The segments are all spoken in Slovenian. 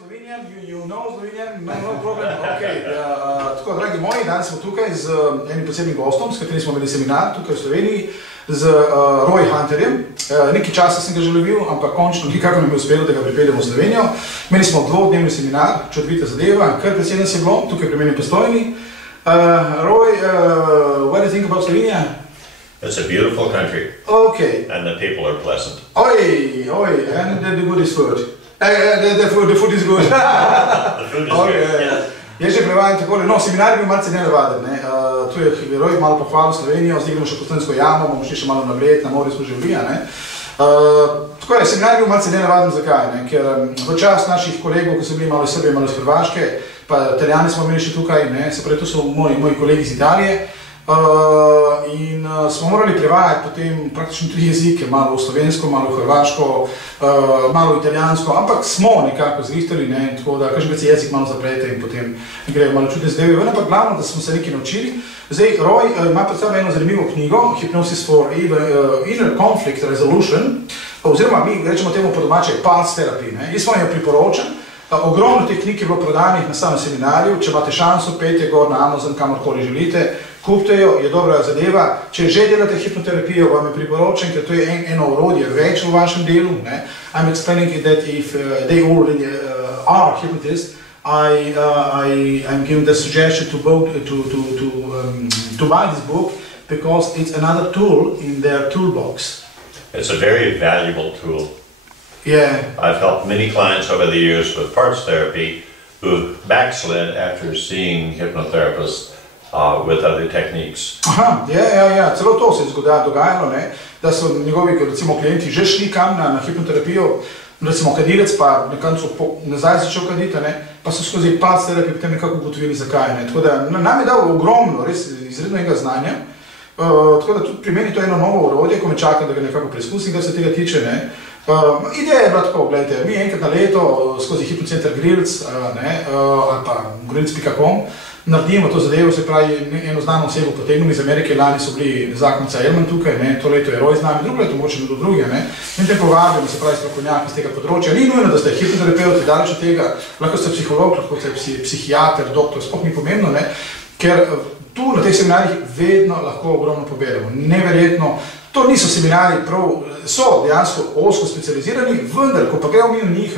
Slovenijam, you know Slovenijam, no problem, ok. Tako, dragi moji, danes smo tukaj z enim posebnim gostom, s katerim smo imeli seminar tukaj v Sloveniji, z Hunterjem. Nekaj časa sem ga že lovil, ampak končno nikako nam je uspelo, da ga pripeljemo v Slovenijo. Imeli smo dvodnevni seminar, čudovita zadeva, kar precej nas je bilo, tukaj pri meni postojni. Roy, what do you think about Slovenija? It's a beautiful country. Okay. And the people are pleasant. And the good is food. The food is good. The food is good, yes. Jaz že prevajam takole, no, seminar je bil malce nenavaden, ne. Tu je Roj malo pohvalil Slovenijo, zdaj gremo še po Slovensko jamo, bomo šli še malo na Bled, na morju smo že bili, ne. Tako je, seminar je bil malce nenavaden, zakaj, ne, ker v čas naših kolegov, ki so bili malo iz Srbije, malo iz Hrvaške, pa Italijani smo imeli še tukaj, ne, se pravi, to so moji kolegi iz Italije, in smo morali prevajati potem praktično 3 jezike, malo v slovensko, malo v hrvaško, malo v italijansko, ampak smo nekako zrihtali, ne, tako da kažem, se jezik malo zaplete in potem grejo malo čudne zadeve ven, ampak glavno, da smo se nekaj naučili. Zdaj, Roy ima pred sabo eno zanimivo knjigo, Hypnosis for Inner Conflict Resolution, oziroma mi rečemo temu po domače pulse therapy, ne. Jaz vam jo priporočam. Ogromno teh knjig je bilo prodanih na samem seminarju, če imate šanso, pejte gor na Amazon, kamorkoli želite, kupite jo, je dobra zadeva. Če že delate hipnoterapijo, vam je priporočam, ker to je eno orodje več v vašem delu. Ne? I'm explaining that if they already are hypnotists, I'm giving the suggestion to buy this book because it's another tool in their toolbox. It's a very valuable tool. Yeah. I've helped many clients over the years with parts therapy who backslid after seeing hypnotherapists with other techniques. Aha, ja, celo to se je dogajalo, ne, da so njegovi, recimo, klienti že šli kam na hipnoterapijo, recimo kadilec, pa nekako nazaj začel kaditi, ne, pa so skozi pulse terapijo potem nekako ugotovili zakaj, ne. Tako da nam je dal ogromno, res izrednega znanja, tako da tudi pri meni to je eno novo orodje, ko me čakam, da ga nekako preizkusim, kar se tega tiče, ne. Ideja je bila tako, gledajte, mi enkrat na leto skozi hipnocenter Grilc, ali pa grilc.com, naredimo to zadevo, se pravi, eno znano osebo potegnili iz Amerike, lani so bili zakonca Elman tukaj, ne, to leto je Roj z nami, drugo leto moče do druge, ne, in te povabimo, se pravi, strokovnjaki iz tega področja. Ni nujno, da ste hipnoterapeuti, daleč od tega, lahko ste psiholog, lahko ste psihiater, doktor, sploh ni pomembno, ne, ker tu na teh seminarjih vedno lahko ogromno poberemo, neverjetno. To niso seminari, so dejansko osko specializirani, vendar, ko pa gremo mi na njih,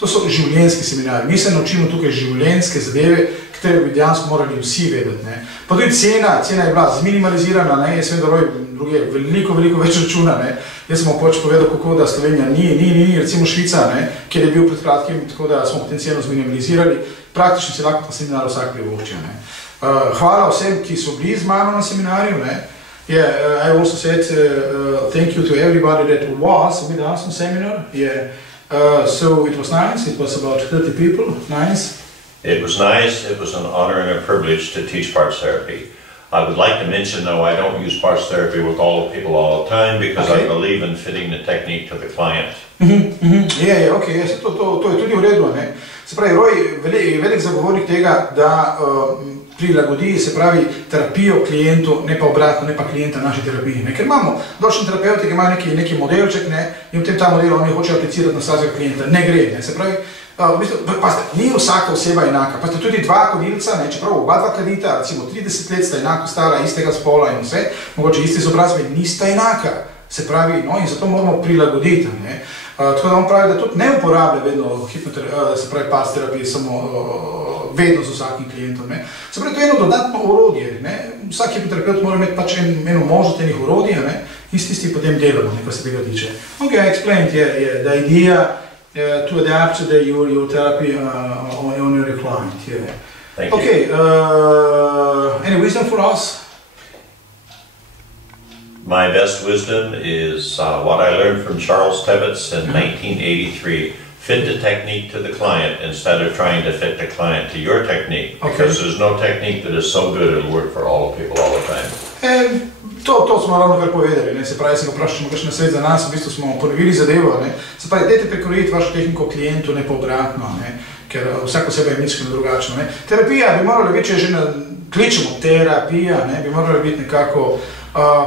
to so življenjski seminari. Mi se naučimo tukaj življenjske zadeve, katere bi dejansko morali vsi vedeti. Pa tudi cena je bila zminimalizirana, jaz vem, da Roj druge veliko več računa. Jaz sem vam povedal, kako da Slovenija ni recimo Švica, kjer je bil pred kratkim, tako da smo potem ceno zminimalizirali. Praktično si lahko na seminar vsak privošči. Hvala vsem, ki so bili z mano na seminarju. Yeah, I also said thank you to everybody that was with us on seminar. Yeah, so it was nice. It was about 30 people. Nice. It was nice. It was an honor and a privilege to teach parts therapy. I would like to mention, though, I don't use parts therapy with all the people all the time because I believe in fitting the technique to the client. Ja, ok, to je tudi v redu. Se pravi, Roj je velik zagovornik tega, da prilagodi, se pravi, terapijo klientu, ne pa obratno, ne pa klienta naši terapiji. Ker imamo določene terapevte, ki imajo neki modelček, in v tem ta model oni hočejo aplicirati na vsakega klienta. Ne gre, se pravi, ni vsaka oseba enaka. Pa ste tudi dva kadilca, čeprav oba dva kadita, recimo 30 let sta enako stara, istega spola in vse, mogoče iste izobrazbe, nista enaka. Se pravi, no, in zato moramo prilagoditi. Tako da on pravi, da tudi ne uporablja vedno se pravi, pulse terapije samo vedno z vsakim klientom. Se pravi, to je eno dodatno orodje. Vsak hipnoterapeut mora imeti pač eno možnost enih orodij in s tisti potem delamo, kar se tega tiče. Ok, I explained the idea to adapt to your therapy on your client. Thank you. Okay, any wisdom for us? My best wisdom is what I learned from Charles Tebbets in 1983. Fit the technique to the client instead of trying to fit the client to your technique. Because there's no technique that is so good it'll work for all people all the time. To smo ravno kar povedali, se pravi, sem ga vprašal, kakšen nasvet za nas, v bistvu smo ponovili zadevo, se pravi, dajte prekrojiti vašo tehniko klientu, ne pa obratno, ker vsako sebe je mičkeno drugačno. Terapija bi morala biti, če že kličemo terapija, bi morala biti nekako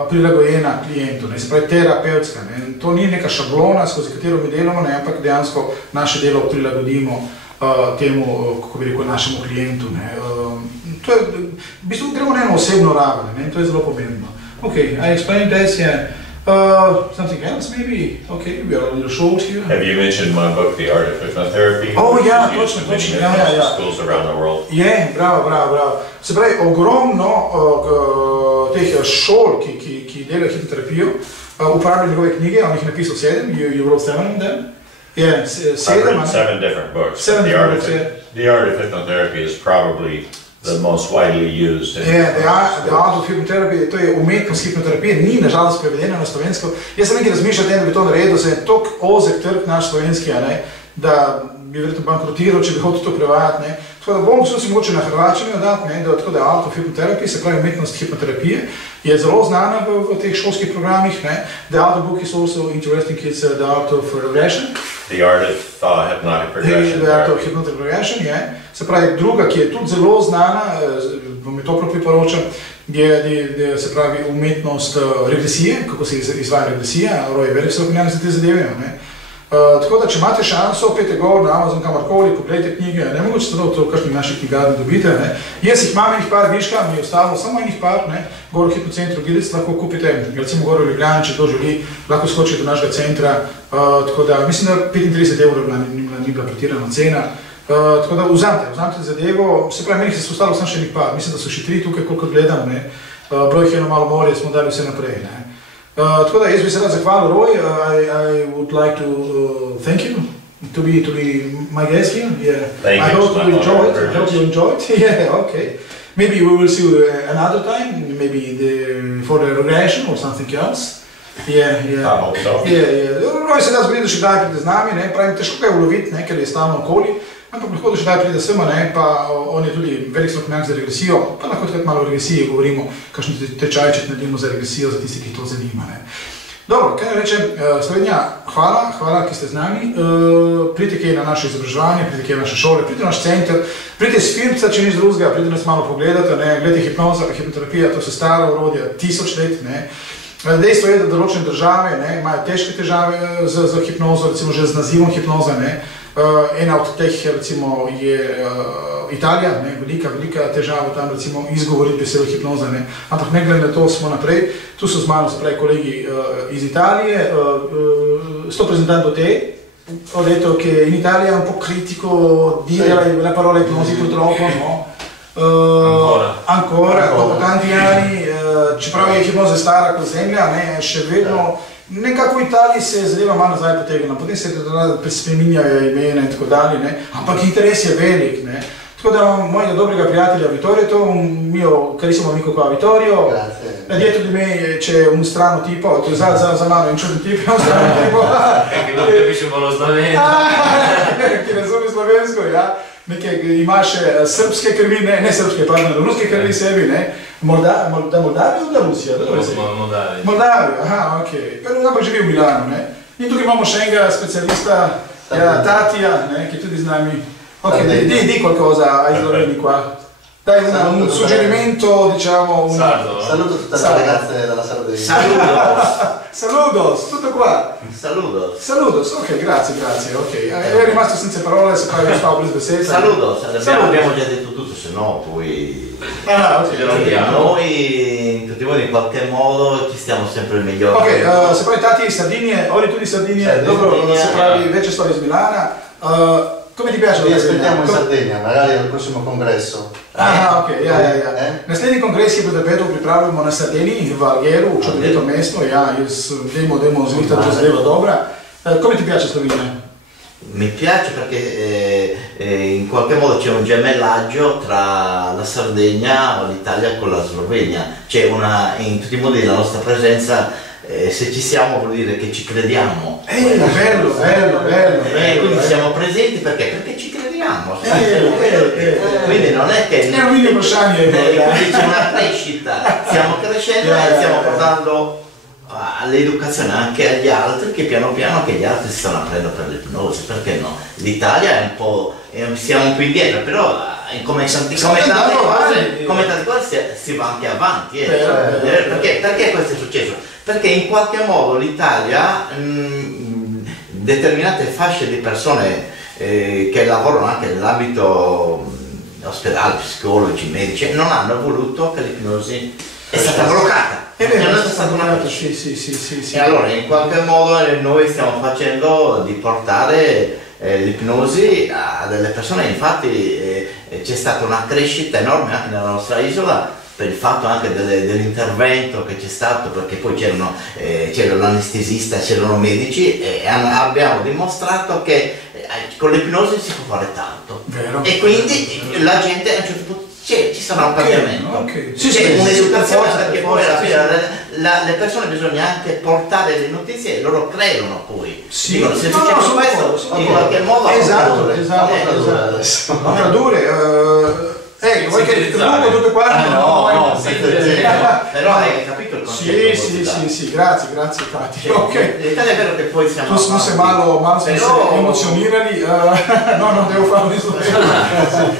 prilagojena klientu, se pravi terapevtska. To ni neka šablona, skozi katero mi delamo, ampak dejansko naše delo prilagodimo temu, kako bi rekel, našemu klientu. To je, v bistvu gremo na eno osebno raven, to je zelo pomembno. Ok, I explained this, yeah. Something else maybe? Okay, we are a little short here. Have you mentioned my book, The Art of Hypnotherapy? Oh yeah, točno, ja. Schools around the world. Bravo. Se pravi, ogromno teh šol, ki delajo hipnoterapijo, uporabljajo njegove knjige, on jih napisal 7, you wrote 7 of them? Yeah, 7. I've written 7 different books. The Art of Hypnotherapy is probably the most widely used. The Art of Hypnotherapy, to je umetnost hipnoterapije, ni nažalost prevedena na slovensko. Jaz sem nekaj razmišljal, da bi to naredil, se je tok ozek trg naš slovenski, da bi verjetno bankrotiral, če bi hotel to prevajati. Tako da bom si mogoče na hrvačini dati, da je Art of Hypnotherapy, se pravi umetnost hipnoterapije, je zelo znana v teh šolskih programih. The other book is also interesting, it's The Art of Regression. The Art of Hypnotic Regression. The Art of Hypnotic Regression, se pravi druga, ki je tudi zelo znana, vam je toplo priporočam, je se pravi umetnost regresije, kako se izvaja regresija, Roy velik strokovnjak za te zadeve. Tako da, če imate šanso, pejte gor na Amazon kamorkoli, pogledajte knjige, ne mogoče se to v kakšnih naših knjigarni dobite. Jaz jih imam enih par viška, mi je ostalo samo enih par, gor v hipnocentru Grilc lahko kupite, recimo gor v Ljubljani, če to želi, lahko skočite do našega centra, tako da mislim, da 35 evrov ni bila pretirana cena. Tako da vzamete zadevo, se pravi, meni se ostalo samo še enih par, mislim, da so še 3 tukaj, koliko gledam, broj jih eno malo morje, smo dali vse naprej. Tako da, jaz bi se rad zahvalil, Roy, I would like to thank you to be my guest here. Thank I you. hope you enjoyed. Yeah, okay. Maybe we will see you another time, maybe for the regression or something else. Yeah. I hope so. Roy se da zgodi, da še kdaj pride z nami, pravim, težko ga je uloviti, ker je stalno okoli. Ampak lahko da še daj pride sem, pa on je tudi velik strokovnjak za regresijo, pa lahko takrat malo o regresiji govorimo, kakšni tečajček naredimo za regresijo, za tisti, ki to zanima. Dobro, kaj rečem, Slovenija, hvala, ki ste z nami, pridite kaj na naše izobraževanje, pridite kaj na naše šole, pridite na naš center, pridite s filmca, če nič drugega, pridite nas malo pogledati, gledajte hipnoza, hipnoterapija, to so stara orodja, 1000 let. Dejstvo je, da določene države imajo težke težave z hipnozo, recimo že z nazivom hipnoza. Ena od teh recimo je Italija, velika težava tam recimo izgovoriti besedo hipnoza, ampak ne glede na to smo naprej. Tu so z mano, se pravi, kolegi iz Italije, sto presentando te, ho detto che in Italia è un po' critico dire la parola ipnosi purtroppo, no? Ancora, dopo tanti anni, čeprav je hipnoza stara kot zemlja, še vedno nekako v Italiji se zadeva malo nazaj potegnila, potem se spreminjajo imena in tako dalje, ampak interes je velik. Tako da imam mojega dobrega prijatelja Vittorio, mio carissimo amico qua Vittorio, dietro di me c'è un strano tipo, za mano in čudni tip, è un strano tipo. Che non capisce un po' lo slovensko. Ki razumi slovensko, ja. Imaš srpske krvi, ne srpske, pardon, ruske krvi sebi, Moldavija ili Rusija? Moldavija, aha, okej. Ampak živi v Milanu, in tukaj imamo še enega specialista, Tatija, ki je tudi z nami. Ok, di qualcosa ai sloveni qua. Dai un suggerimento, diciamo... Saluto tutte le ragazze della Sardegna. Saludos, tutto qua. Saludos, ok, grazie, ok. È rimasto senza parole, se poi stavo per sbessare. Saludos, abbiamo già detto tutto, se no poi... Noi in tutti i modi in qualche modo ci stiamo sempre migliorando. Ok, se poi Tati Sardinie, ori tu di Sardinie, dopo se pravi invece storia di Milana. Come ti piace? Vi aspettiamo in Sardegna, magari al prossimo congresso. Ok, Naslednji kongres, ki bo ripeto pripravljamo na Sardiniji, v Algeru, čudovito mesto, demo zvita da zadeva dobra. Come ti piace Slovenija? Mi piace perché in qualche modo c'è un gemellaggio tra la Sardegna o l'Italia con la Slovenia. C'è in tutti i modi la nostra presenza. Se ci siamo vuol dire che ci crediamo. Bello. Quindi siamo presenti perché ci crediamo. Quindi non è che c'è una crescita, stiamo crescendo e stiamo portando all'educazione anche agli altri, che piano piano che gli altri si stanno aprendo per l'ipnosi, perché no? L'Italia è un po', siamo un po' indietro, però come tante cose si va anche avanti. Perché questo è successo? Perché in qualche modo l'Italia, determinate fasce di persone che lavorano anche nell'ambito ospedale, psicologi, medici, non hanno voluto che l'ipnosi è stata bloccata. È stata una sì. E allora in qualche modo noi stiamo facendo di portare l'ipnosi a delle persone, infatti c'è stata una crescita enorme anche nella nostra isola per il fatto anche dell'intervento che c'è stato, perché poi c'era l'anestesista, c'erano medici e abbiamo dimostrato che con l'ipnosi si può fare tanto. Vero. E quindi la gente a un certo punto ci sarà un cambiamento, c'è un'educazione, perché poi alla fine le persone bisogna anche portare le notizie e loro credono poi. Sì, dicono, se succede questo in qualche modo esatto. Non tradurre. Vuoi che ti traduco tutte quante? No, però hai capito il concetto. Sì, grazie Tati. Ok. L'Italia è vero che poi siamo... Tu se malo emozionirali, no, devo farlo in Slovenia.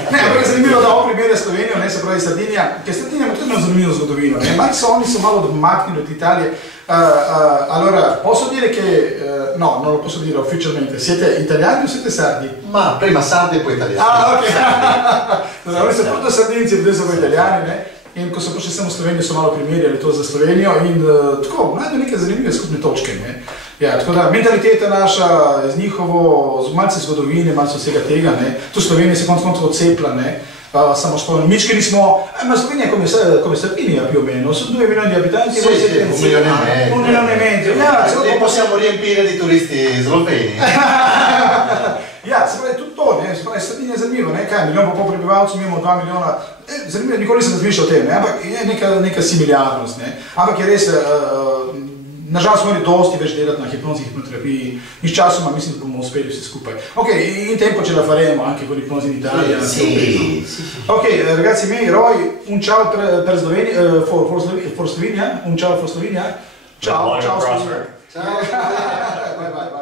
Perché zanimljivo da ovo primere Slovenijo, ne, se pravi Sardinija, ker Sardinija ima tudi eno zanimivo zgodovino, ne, malo so oni malo odmaknili od Italije. Allora, posso dire che, no, non lo posso dire ufficialmente, siete italiani o siete sardi? Ma prima sardi e poi italiani. Ok. Oni so prvo Sardinci, potem so pa Italijani, ne? In ko so prišli sem v Slovenijo, so malo primerjali to za Slovenijo in tako, najdu neke zanimive skupne točke, ne? Ja, tako da mentaliteta naša, z njihovo, z malce zgodovine, malce vsega tega, ne? Tu Slovenija se konec koncev odcepla, ne? Samo spomnim, mičkeri smo, ma Slovenija come Sardinija più o meno, sono 2 milioni di abitanti, sì, un milione e mezzo. E possiamo riempire di turisti sloveni. Ja, se pravi, tudi to, ne, se pravi, Sardinija je zanimiva, ne, kaj, milijon pa pol prebivalcev, imamo 2 milijona, zanimivo, nikoli nisem razmišljal o tem, ne, ampak je neka similarnost, ne, ampak je res, nažalost morali dosti več delati na hipnozi, hipnoterapiji in s časoma mislim, da bomo uspeli vsi skupaj. Ok, in tempo ce la faremo anche con l'ipnosi in Italia. Sì. Ok, ragazzi miei, Roy, un ciao per Slovenia, for Slovenia, un ciao for Slovenia. Ciao, Long and prosper. Slovenia. Ciao. Bye.